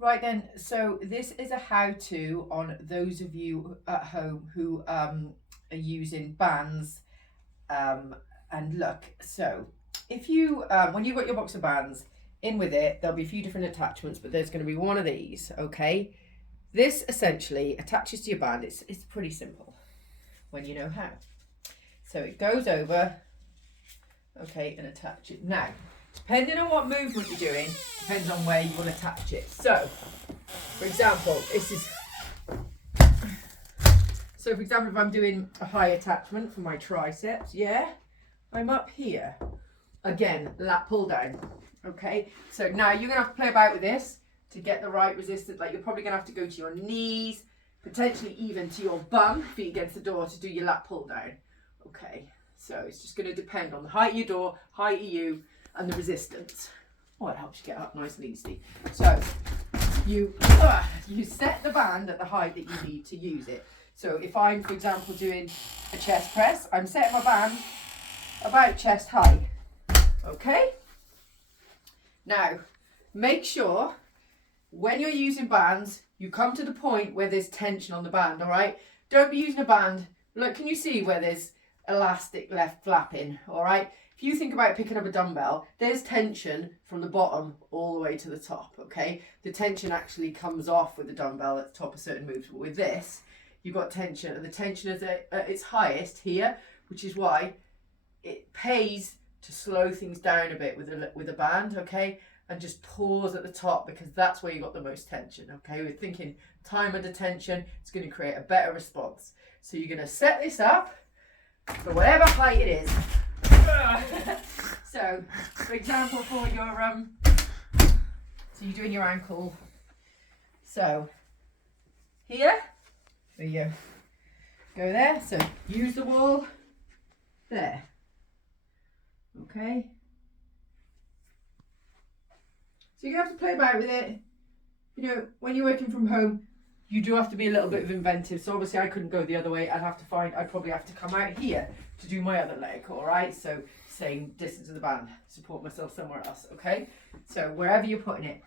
Right then, so this is a how-to on those of you at home who are using bands. Um, and look, so if you, when you've got your box of bands, in with it, there'll be a few different attachments, but there's going to be one of these, okay? This essentially attaches to your band. It's pretty simple when you know how. So it goes over, okay, and attach it. Now, depending on what movement you're doing, depends on where you will attach it. So, for example, so for example, if I'm doing a high attachment for my triceps, yeah, I'm up here. Again, lat pull down. Okay, so now you're gonna have to play about with this to get the right resistance. Like you're probably gonna have to go to your knees, potentially even to your bum, feet against the door to do your lat pull down. Okay, so it's just gonna depend on the height of your door, height of you, and the resistance. Oh, it helps you get up nice and easy. So you set the band at the height that you need to use it. So if I'm, for example, doing a chest press, I'm setting my band about chest height. Okay? Now, make sure when you're using bands, you come to the point where there's tension on the band, all right? Don't be using a band. Look, can you see where there's elastic left flapping, all right? If you think about picking up a dumbbell, there's tension from the bottom all the way to the top, okay? The tension actually comes off with the dumbbell at the top of certain moves, but with this, you've got tension, and the tension is at its highest here, which is why it pays to slow things down a bit with a band, okay? And just pause at the top because that's where you got the most tension, okay? We're thinking time under tension, it's going to create a better response. So you're going to set this up for whatever height it is. So, for example, for your so you're doing your ankle. So here, there you go there. So use the wall there. Okay. So you have to play about with it. You know, when you're working from home, you do have to be a little bit of inventive. So obviously I couldn't go the other way. I'd probably have to come out here to do my other leg, all right? So same distance of the band, support myself somewhere else, okay? So wherever you're putting it.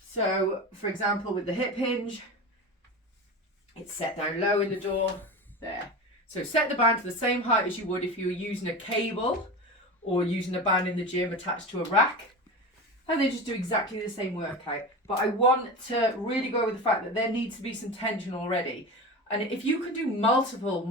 So for example, with the hip hinge, it's set down low in the door, there. So set the band to the same height as you would if you were using a cable or using a band in the gym attached to a rack. And then just do exactly the same workout. But I want to really go with the fact that there needs to be some tension already. And if you can do multiple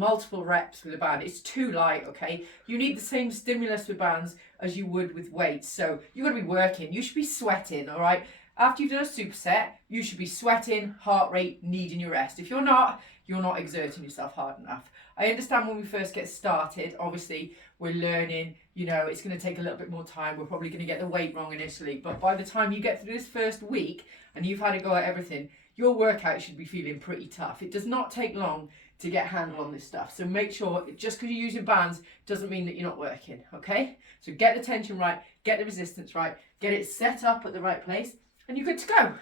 reps with a band, it's too light, okay? You need the same stimulus with bands as you would with weights. So you're going to be working. You should be sweating, all right? After you've done a superset, you should be sweating, heart rate, needing your rest. If you're not exerting yourself hard enough. I understand when we first get started, obviously, we're learning, you know, it's going to take a little bit more time. We're probably going to get the weight wrong initially. But by the time you get through this first week and you've had a go at everything, your workout should be feeling pretty tough. It does not take long to get a handle on this stuff. So make sure, just because you're using bands doesn't mean that you're not working, okay? So get the tension right, get the resistance right, get it set up at the right place, and you're good to go.